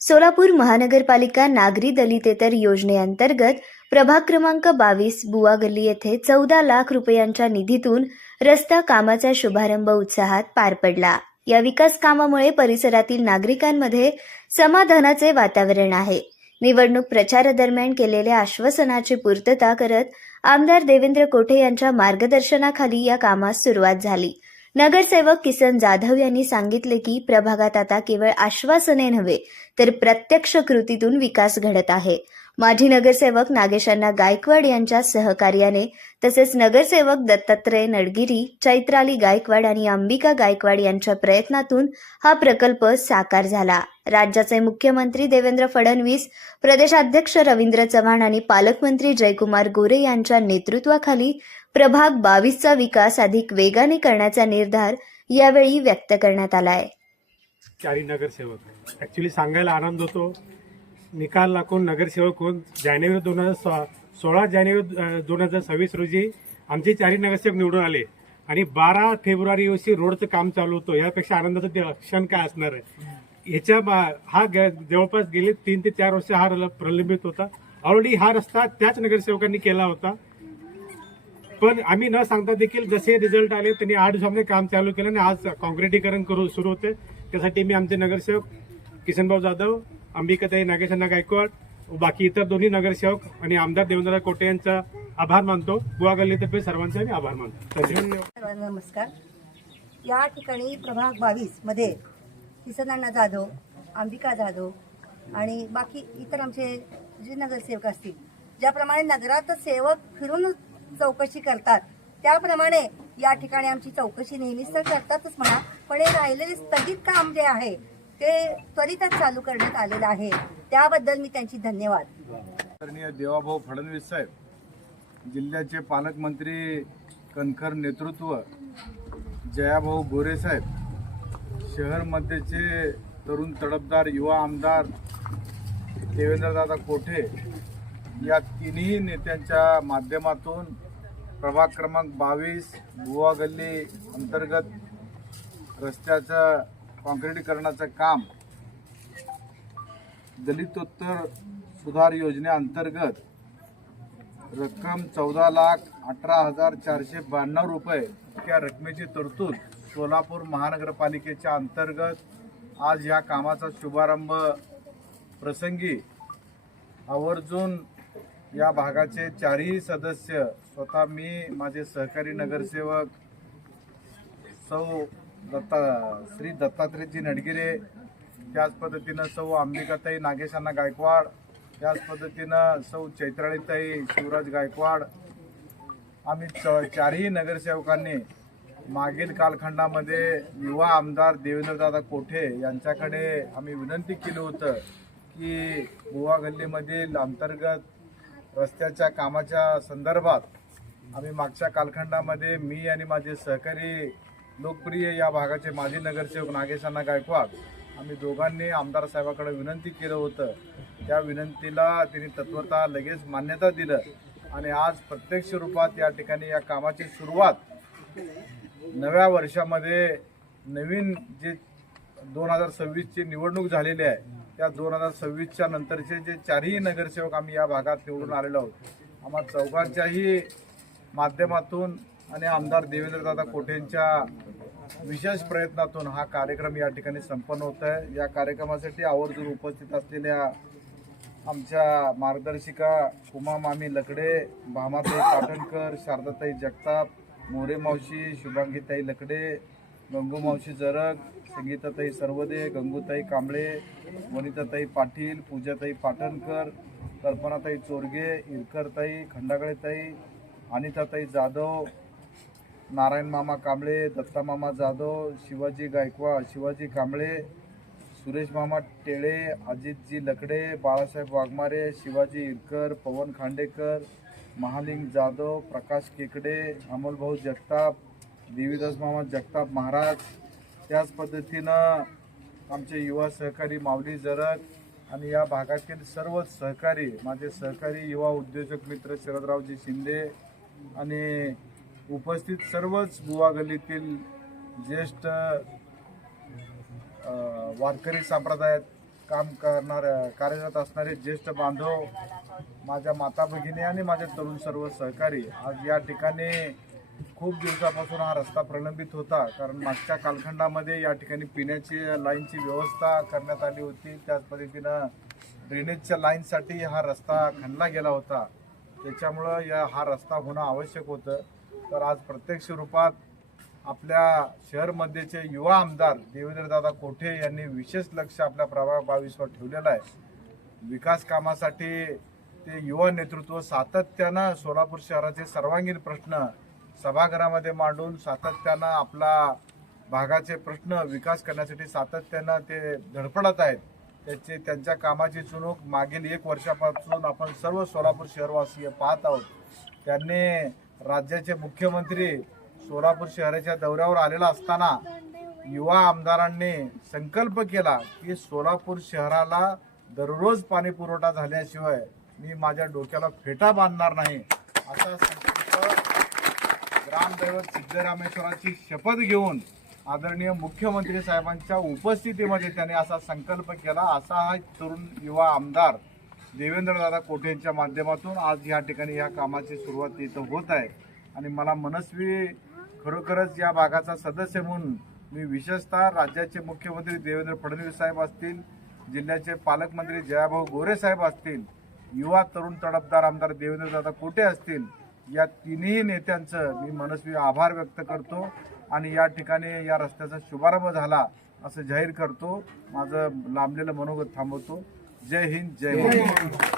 सोलापूर महानगरपालिका नागरी दलितेतर योजनेअंतर्गत प्रभाग क्रमांक 22 बुवा गल्ली येथे 14 लाख रुपयांच्या निधीतून रस्ता कामाचा शुभारंभ उत्साहात पार पडला। या विकास कामामुळे परिसरातील नागरिकांमध्ये समाधानाचे वातावरण आहे। निवडणूक प्रचारादरम्यान केलेल्या आश्वासनाची पूर्तता करत आमदार देवेंद्र कोठे यांच्या मार्गदर्शनाखाली या कामास सुरुवात झाली। नगरसेवक किसन जाधव यांनी सांगितले की प्रभागात आता केवळ आश्वासने नव्हे तर प्रत्यक्ष कृतीतून विकास घडत आहे। माजी नगरसेवक नागेशअण्णा गायकवाड यांच्या सहकार्याने तसेच नगरसेवक दत्तात्रय नडगिरी, चैत्राली गायकवाड आणि अंबिका गायकवाड यांच्या प्रयत्नातून हा प्रकल्प साकार झाला। राज्याचे मुख्यमंत्री देवेंद्र फडणवीस, प्रदेशाध्यक्ष रवींद्र चव्हाण आणि पालकमंत्री जयकुमार गोरे यांच्या नेतृत्वाखाली प्रभाग 22चा विकास अधिक वेगाने करण्याचा निर्धार यावेळी व्यक्त करण्यात आला आहे। चारी नगरसेवक ॲक्च्युली सांगायला आनंद होतो। निकाल लागून नगरसेवक होऊन जानेवारी 16 जानेवारी 2026 रोजी आमचे चारी नगरसेवक निवडून आले आणि 12 फेब्रुवारी रोजी रोडचं काम चालू होतं। यापेक्षा आनंदाचा क्षण काय असणार आहे। हा जवळपास गेले 3 ते 4 वर्ष हा प्रलंबित होता। ऑलरेडी हा रस्ता त्याच नगरसेवकांनी केला होता, पण आम्ही न सांगता देखील जसे रिझल्ट आले त्यांनी 8 दिवसांमध्ये काम चालू केलं आणि आज काँक्रिटीकरण सुरू होते। त्यासाठी मी आमचे नगरसेवक किसनभाऊ जाधव, अंबिकाताई नागेशअण्णा गायकवाड, बाकी इतर दोन्ही नगरसेवक आणि आमदार देवेंद्र कोठे यांचा आभार मानतो। बुवा गल्लीतर्फे सर्वांचे मी आभार मानतो। धन्यवाद। नमस्कार। या ठिकाणी प्रभाग 22 मध्ये किसनअण्णा जाधव, अंबिका जाधव आणि बाकी इतर आमचे जे नगरसेवक असतील, ज्याप्रमाणे नगरात सेवक फिरून चौकशी करतात त्याप्रमाणे या ठिकाणी आमची चौकशी नेहमीच तर करतातच म्हणा, पण हे राहिलेले स्थगित काम जे आहे ते त्वरितच चालू करण्यात आलेलं आहे, त्याबद्दल मी त्यांची धन्यवाद। आदरणीय देवाभाऊ फडणवीस साहेब, जिल्ह्याचे पालकमंत्री कणखर नेतृत्व, जयाभाऊ गोरे साहेब, शहरमध्येचे तरुण तडफदार युवा आमदार देवेंद्रदादा कोठे या तिन्ही नेत्यांच्या माध्यमातून प्रभाग क्रमांक 22 बुवा गल्ली अंतर्गत रस्त्याचं काँक्रिटीकरणाचं काम दलितोत्तर सुधार योजनेअंतर्गत रक्कम 14,18,492 रुपये इतक्या रकमेची तरतूद सोलापूर महानगरपालिकेच्या अंतर्गत आज या कामाचा शुभारंभ प्रसंगी आवर्जून या भागाचे चारही सदस्य, स्वतः मी, माझे सहकारी नगरसेवक श्री दत्तात्रयजी नडगिरे, त्याच पद्धतीनं सौ अंबिकाताई नागेशअण्णा गायकवाड, त्याच पद्धतीनं सौ चैत्रालीताई शिवराज गायकवाड, आम्ही चारही नगरसेवकांनी मागील कालखंडामध्ये युवा आमदार देवेंद्रदादा कोठे यांच्याकडे आम्ही विनंती केली होतं की बुवा गल्लीमधील अंतर्गत रस्त्याच्या कामाच्या संदर्भात आम्ही मागच्या कालखंडामध्ये मी आणि माझे सहकारी लोकप्रिय या भागाचे माजी नगरसेवक नागेशअण्णा गायकवाड आम्ही दोघांनी आमदार साहेबांकडे विनंती केलं होतं। त्या विनंतीला त्यांनी तत्वतः लगेच मान्यता दिलं आणि आज प्रत्यक्ष रूपात या ठिकाणी या कामाची सुरुवात नव्या वर्षामध्ये नवीन जे 2026ची निवडणूक झालेली आहे त्या 2026च्या नंतरचे जे चारही नगरसेवक आम्ही या भागात निवडून आलेलो आहोत, आम्हा चौघांच्याही माध्यमातून आणि आमदार देवेंद्रदादा कोठेंच्या विशेष प्रयत्नातून हा कार्यक्रम या ठिकाणी संपन्न होत आहे। या कार्यक्रमासाठी आवर्जून उपस्थित असलेल्या आमच्या मार्गदर्शिका उमा मामी लकडे, भामाताई पाटणकर, शारदाताई जगताप, मोरे मावशी, शुभांगीताई लकडे, गंगू मावशी जरग, संगीताताई सर्वदे, गंगूताई कांबळे, वनिताताई पाटील, पूजाताई पाटणकर, कल्पनाताई चोरगे, इरकरताई, खंडागळेताई, अनिताताई जाधव, नारायण मामा कांबळे, दत्ता मामा जाधव, शिवाजी गायकवाड, शिवाजी कांबळे, सुरेश मामा टेळे, अजितजी लकडे, बाळासाहेब वाघमारे, शिवाजी इरकर, पवन खांडेकर, महालिंग जाधव, प्रकाश केकडे, अमोलभाऊ जगताप, देवीदास मामा जगताप महाराज, त्याच पद्धतीनं आमचे युवा सहकारी माऊली जरग आणि या भागातील सर्वच सहकारी, माझे सहकारी युवा उद्योजक मित्र शरदरावजी शिंदे आणि उपस्थित सर्वच बुवा गल्लीतील ज्येष्ठ वारकरी संप्रदायात काम कार्यरत असणारे ज्येष्ठ बांधव, माझ्या माता भगिनी आणि माझे तरुण सर्व सहकारी, आज या ठिकाणी खूप दिवसापासून हा रस्ता प्रलंबित होता. कारण मागच्या कालखंडामध्ये या ठिकाणी पिण्याची लाईनची व्यवस्था करण्यात आली होती. त्याच पद्धतीनं ड्रेनेजच्या लाईनसाठी हा रस्ता खणला गेला होता. त्याच्यामुळं हा रस्ता होणं आवश्यक होतं. तर आज प्रत्यक्ष रूपात आपल्या शहरमध्येचे युवा आमदार देवेंद्रदादा कोठे यांनी विशेष लक्ष आपल्या प्रभाग 22वर ठेवलेलं आहे. विकास कामासाठी ते युवा नेतृत्व सातत्यानं सोलापूर शहराचे सर्वांगीण प्रश्न सभागृहामध्ये मांडून सातत्यानं आपला भागाचे प्रश्न विकास करण्यासाठी सातत्यानं ते धडपडत आहेत. त्यांच्या कामाची चुणूक मागील 1 वर्षापासून आपण सर्व सोलापूर शहरवासीय पाहत आहोत. त्यांनी राज्याचे मुख्यमंत्री सोलापूर शहराच्या दौऱ्यावर आलेला असताना युवा आमदारांनी संकल्प केला की सोलापूर शहराला दररोज पाणी पुरवठा झाल्याशिवाय मी माझ्या डोक्याला फेटा बांधणार नाही, असा संकल्प ग्रामदैवत सिद्धरामेश्वराची शपथ घेऊन आदरणीय मुख्यमंत्री साहेबांच्या उपस्थितीमध्ये त्याने असा संकल्प केला. असा हा तरुण युवा आमदार देवेंद्रदादा कोठे यांच्या माध्यमातून आज या ठिकाणी या कामाची सुरुवात इथं होत आहे. आणि मला मनस्वी खरोखरच या भागाचा सदस्य म्हणून मी विशेषतः राज्याचे मुख्यमंत्री देवेंद्र फडणवीस साहेब असतील, जिल्ह्याचे पालकमंत्री जयाभाऊ गोरे साहेब असतील, युवा तरुण तडफदार आमदार देवेंद्रदादा कोठे असतील, या तिन्ही नेत्यांचं मी मनस्वी आभार व्यक्त करतो आणि या ठिकाणी या रस्त्याचा शुभारंभ झाला असं जाहीर करतो. माझं लांबलेलं मनोगत थांबवतो. जय हिंद, जय महाराष्ट्र.